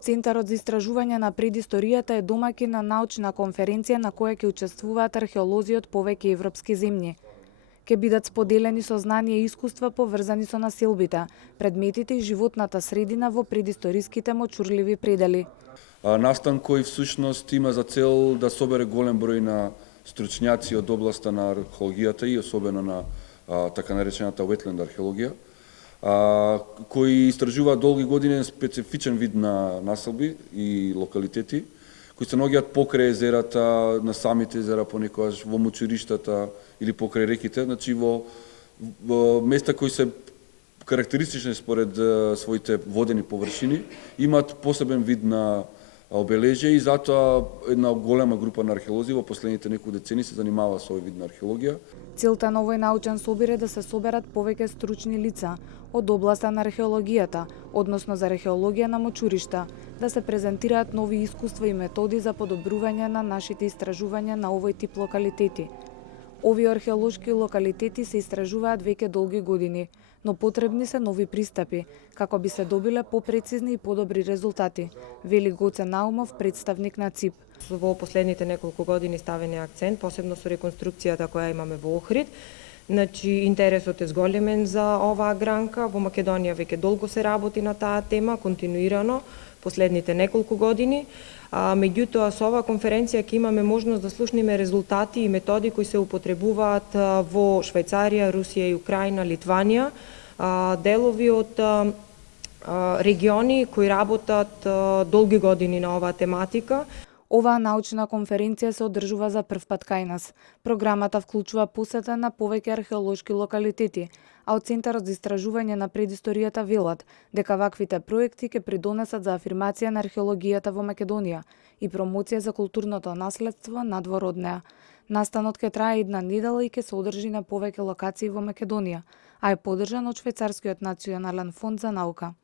Центарот за истражување на предисторијата е домаќин на научна конференција на која ќе учествуваат археолози од повеќе европски земји. Ќе бидат споделени сознанија и искуства поврзани со населбите, предметите и животната средина во предисториските мочурливи предели. Настан кој всушност има за цел да собере голем број на стручњаци од областа на археологијата и особено на така наречената wetland археологија, кои истражуваат долги години специфичен вид на населби и локалитети, кои се наоѓаат покрај езерата, на самите езера, понекогаш во мочуриштата или покрај реките, значи во места кои се карактеристични според своите водени површини, имаат посебен вид на обележје и затоа една голема група на археолози во последните неколку децени се занимава со овој вид на археологија. Целта на овој научен собир е да се соберат повеќе стручни лица од областа на археологијата, односно за археологија на мочуришта, да се презентираат нови искуства и методи за подобрување на нашите истражувања на овој тип локалитети. Овие археолошки локалитети се истражуваат веќе долги години, но потребни се нови пристапи, како би се добиле попрецизни и подобри резултати, вели Гоце Наумов, представник на ЦИП. Во последните неколку години ставен е акцент, посебно со реконструкцијата која имаме во Охрид. Значи, интересот е зголемен за оваа гранка. Во Македонија веќе долго се работи на таа тема, континуирано, последните неколку години. Меѓутоа, со оваа конференција ќе имаме можност да слушнеме резултати и методи кои се употребуваат во Швајцарија, Русија и Украина, Литванија, делови од региони кои работат долги години на оваа тематика. Оваа научна конференција се одржува за прв пат кај нас. Програмата вклучува посета на повеќе археолошки локалитети, а од Центарот за истражување на предисторијата велат дека ваквите проекти ќе придонесат за афирмација на археологијата во Македонија и промоција за културното наследство надвор од неа. Настанот ќе трае една недела и ќе се одржи на повеќе локации во Македонија, а е поддржан од Швајцарскиот национален фонд за наука.